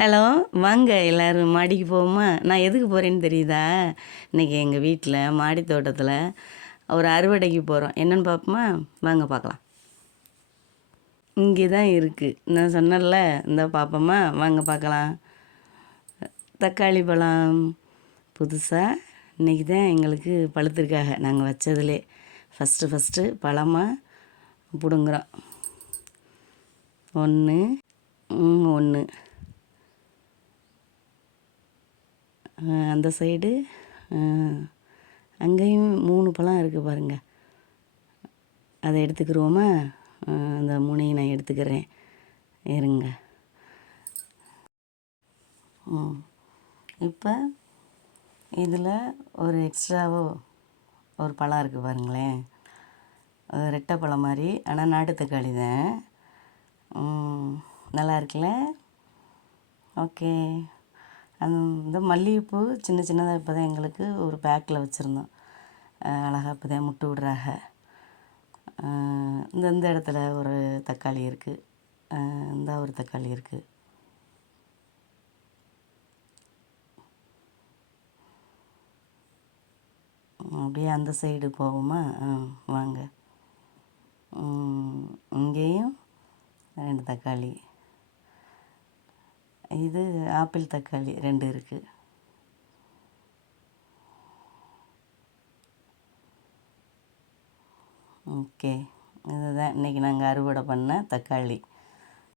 Hello வாங்க எல்லோரும் மாடிக்கு போவோமா? நான் எதுக்கு போகிறேன்னு தெரியுதா? இன்றைக்கி எங்கள் வீட்டில் மாடி தோட்டத்தில் ஒரு அறுவடைக்கு போகிறோம் என்னென்னு பார்ப்போமா? வாங்க பார்க்கலாம். இங்கே தான் இருக்குது நான் சொன்னேன்ல இந்த பார்ப்போமா? வாங்க பார்க்கலாம். தக்காளி பழம். புதுசாக இன்றைக்கி தான் எங்களுக்கு பழுத்திருக்காக. நாங்கள் வச்சதுலே. ஃபஸ்ட்டு ஃபஸ்ட்டு பழமாக பிடுங்குறோம். ஒன்று ஒன்று அந்த சைடு அங்கேயும் மூணு பழம் இருக்குது பாருங்க. அதை எடுத்துக்கிருவோமா அந்த மூணையும் நான் எடுத்துக்கிறேன். இருங்க. ம் இப்போ இதில் ஒரு எக்ஸ்ட்ராவோ ஒரு பழம் இருக்குது பாருங்களேன். அது ரெட்டை பழம் மாதிரி ஆனால் நாட்டு தக்காளி தான். நல்லா இருக்குல்ல? ஓகே. அந்த இந்த மல்லிகைப்பூ சின்ன சின்னதாக இப்போ தான் எங்களுக்கு ஒரு பேக்கில் வச்சுருந்தோம். அழகாக இப்போ தான் முட்டு விடுறாக இந்த இந்த இடத்துல ஒரு தக்காளி இருக்குது இந்த ஒரு தக்காளி இருக்குது அப்படியே அந்த சைடு போவோமா? ஆ வாங்க. இங்கேயும் ரெண்டு தக்காளி. இது ஆப்பிள் தக்காளி ரெண்டு இருக்குது ஓகே. இதுதான் இன்றைக்கி நாங்கள் அறுவடை பண்ண தக்காளி.